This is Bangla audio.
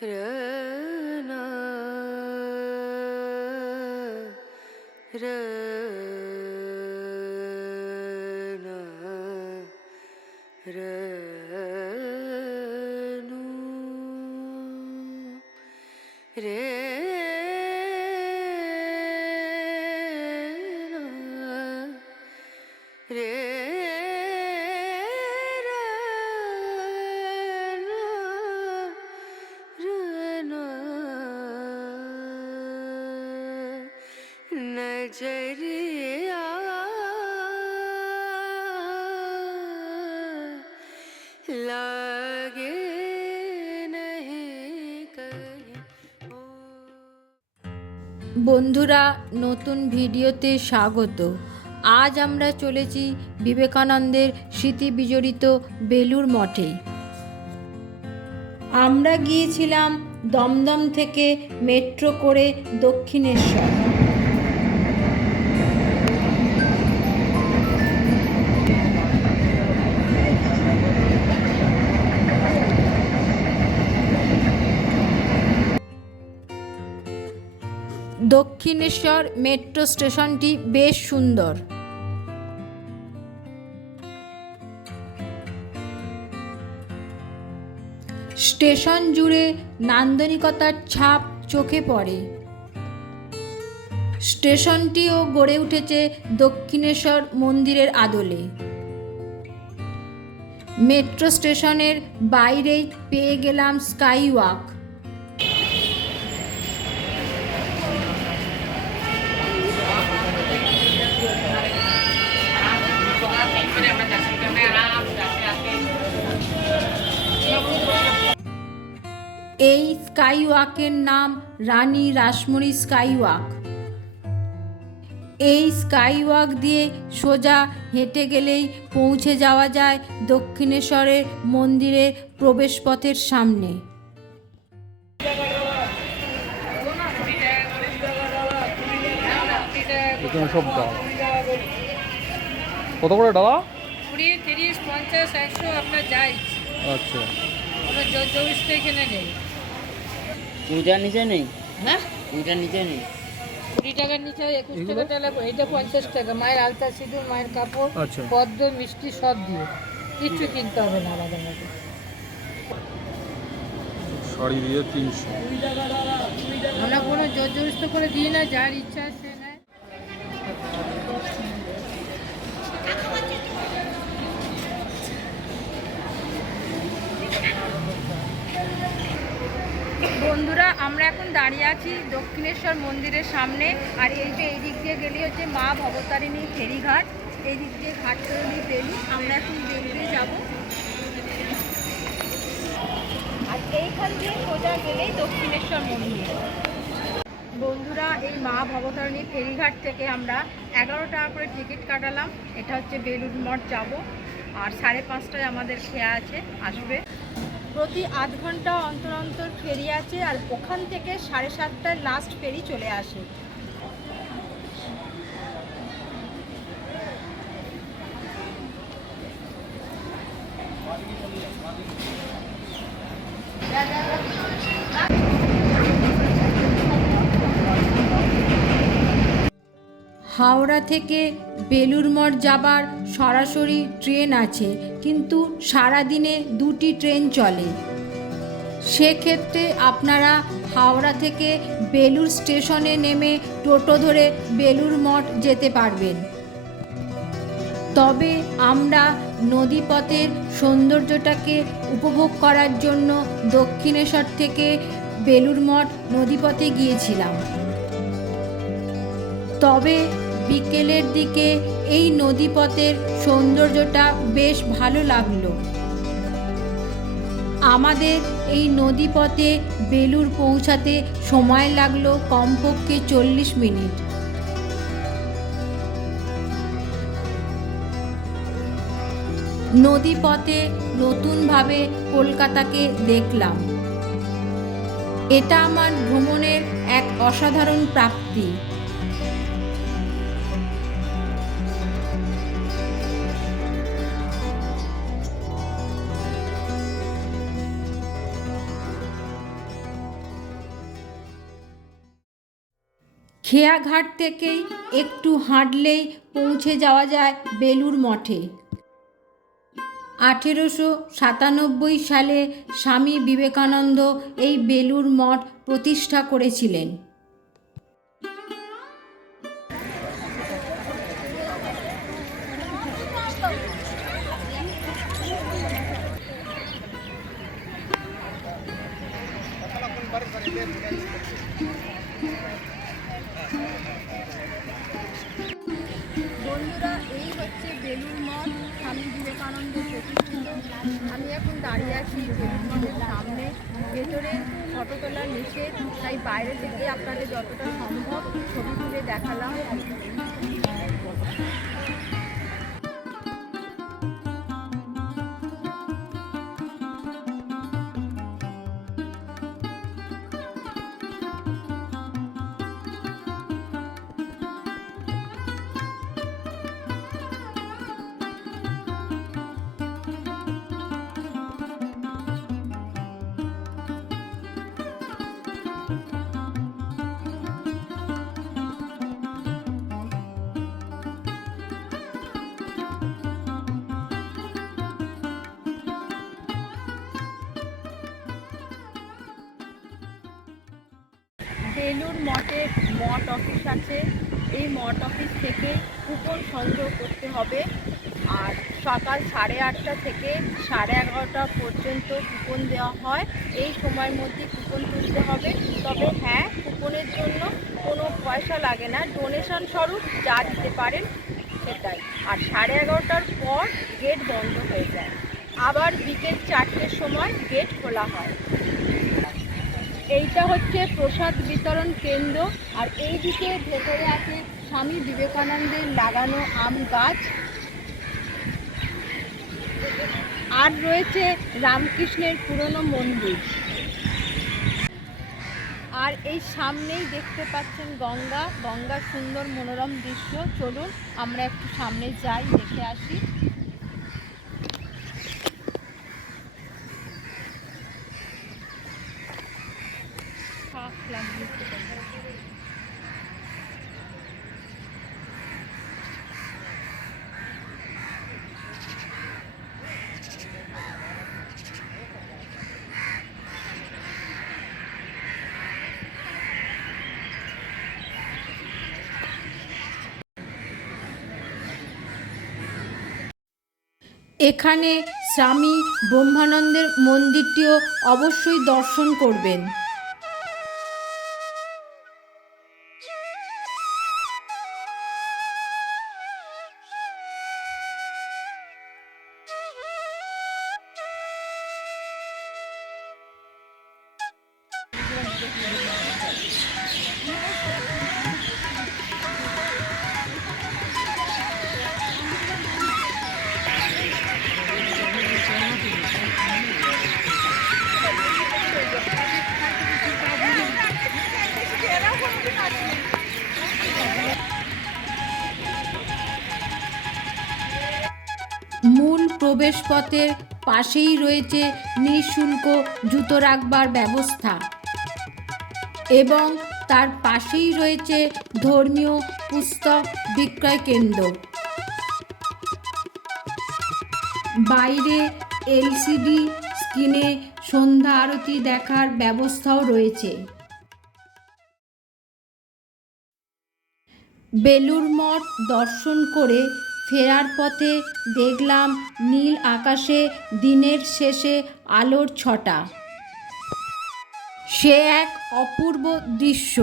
रना रना रनु रे रे नजरिया लागे नहीं कहीं বন্ধুরা, নতুন ভিডিওতে স্বাগত। আজ আমরা চলেছি বিবেকানন্দের স্মৃতি বিজড়িত বেলুড় মঠে। আমরা গিয়েছিলাম দমদম থেকে মেট্রো করে দক্ষিণেশ্বর। দক্ষিণেশ্বর মেট্রো স্টেশনটি বেশ সুন্দর। স্টেশন জুড়ে নান্দনিকতার ছাপ চোখে পড়ে। স্টেশনটিও গড়ে উঠেছে দক্ষিণেশ্বর মন্দিরের আদলে। মেট্রো স্টেশনের বাইরেই পেয়ে গেলাম স্কাই ওয়াক। এই স্কাই ওয়াকের নাম রানী রাসমণি স্কাই ওয়াক। এই স্কাই ওয়াক দিয়ে সোজা হেঁটে গেলেই পৌঁছে যাওয়া যায় দক্ষিণেশ্বরের মন্দিরের প্রবেশপথের সামনে। কত করে দাদা? 20, 30, 50, 100 আপনার যাই। আচ্ছা, ওটা জোরজবরদস্তি এখানে নেই। কুড়িটার নিচে নেই? হ্যাঁ, 20টার নিচে নেই? 20 টাকার নিচে 21 টাকা টাকা, এটা 50 টাকা। মায়ের আলতা সিঁদুর, মায়ের কাপড়, আচ্ছা। পদ্ম, মিষ্টি সব দিয়ে, কিচ্ছু কিনতে হবে না আলাদা আলাদা। শাড়ি দিয়ে 300। আমরা কোনো জোরজবরদস্তি করে দিই না, যার ইচ্ছা সে নেয়। বন্ধুরা, আমরা এখন দাঁড়িয়ে আছি দক্ষিণেশ্বর মন্দিরের সামনে। আর এই যে এই দিক দিয়ে গেলে হচ্ছে মা ভবতারিণী ফেরিঘাট, এই দিক দিয়ে ঘাটতরণী বেলুড়। আমরা এখন বেলুড়ে যাব, আর এইখান দিয়ে সোজা গেলেই দক্ষিণেশ্বর মন্দির। বন্ধুরা, এই মা ভবতারিণী ফেরিঘাট থেকে আমরা 11 টাকা করে টিকিট কাটালাম। এটা হচ্ছে বেলুড় মঠ যাব, আর 5:30টায় আমাদের খেয়া আছে, আসবে। প্রতি আধ ঘন্টা অন্তর অন্তর ফেরি আছে, আর ওখান থেকে 7:30টায় লাস্ট ফেরি চলে আসে। হাওড়া থেকে বেলুড় মঠ যাবার সরাসরি ট্রেন আছে, কিন্তু সারাদিনে 2টি ট্রেন চলে। সেক্ষেত্রে আপনারা হাওড়া থেকে বেলুড় স্টেশনে নেমে টোটো ধরে বেলুড় মঠ যেতে পারবেন। তবে আমরা নদীপথের সৌন্দর্যটাকে উপভোগ করার জন্য দক্ষিণেশ্বর থেকে বেলুড় মঠ নদীপথে গিয়েছিলাম। তবে বিকেলের দিকে এই নদীপথের সৌন্দর্যটা বেশ ভালো লাগলো। আমাদের এই নদীপথে বেলুড় পৌঁছাতে সময় লাগলো কমপক্ষে 40 মিনিট। নদীপথে নতুনভাবে কলকাতাকে দেখলাম। এটা আমার ভ্রমণের এক অসাধারণ প্রাপ্তি। খেয়াঘাট থেকেই একটু হাঁটলেই পৌঁছে যাওয়া যায় বেলুড় মঠে। 1897 সালে স্বামী বিবেকানন্দ এই বেলুড় মঠ প্রতিষ্ঠা করেছিলেন। বন্ধুরা, এই হচ্ছে বেলুড় মঠ, স্বামী বিবেকানন্দ প্রতিষ্ঠিত। আমি এখন দাঁড়িয়ে আছি বেলুড় মঠের সামনে। ভেতরে ফটো তোলা নিষেধ, তাই বাইরে থেকে আপনাদের যতটা সম্ভব ছবি তুলে দেখালাম। বেলুড় মঠের মঠ অফিস আছে। এই মঠ অফিস থেকে কুপন সংগ্রহ করতে হবে। আর সকাল 8:30 থেকে 11:30 পর্যন্ত কুপন দেওয়া হয়। এই সময়ের মধ্যে কুপন তুলতে হবে। তবে হ্যাঁ, কুপনের জন্য কোনো পয়সা লাগে না, ডোনেশন স্বরূপ যা দিতে পারেন সেটাই। আর 11:30টার পর গেট বন্ধ হয়ে যায়। আবার বিকেল 4টের সময় গেট খোলা হয়। এইটা হচ্ছে প্রসাদ বিতরণ কেন্দ্র। আর এই দিকে ভেতরে আছে স্বামী বিবেকানন্দের লাগানো আম গাছ। আর রয়েছে রামকৃষ্ণের পুরনো মন্দির। আর এই সামনেই দেখতে পাচ্ছেন গঙ্গার সুন্দর মনোরম দৃশ্য। চলুন আমরা একটু সামনে যাই, দেখে আসি। এখানে স্বামী ব্রহ্মানন্দের মন্দিরটিও অবশ্যই দর্শন করবেন। মূল প্রবেশপথের পাশেই রয়েছে নিঃশুল্ক জুতো রাখবার ব্যবস্থা এবং তার পাশেই রয়েছে ধর্মীয় পুস্তক বিক্রয় কেন্দ্র। বাইরে এলসিডি স্ক্রিনে সন্ধ্যা আরতি দেখার ব্যবস্থাও রয়েছে। বেলুড় মঠ দর্শন করে ফেরার পথে দেখলাম নীল আকাশে দিনের শেষে আলোর ছটা। সে এক অপূর্ব দৃশ্য।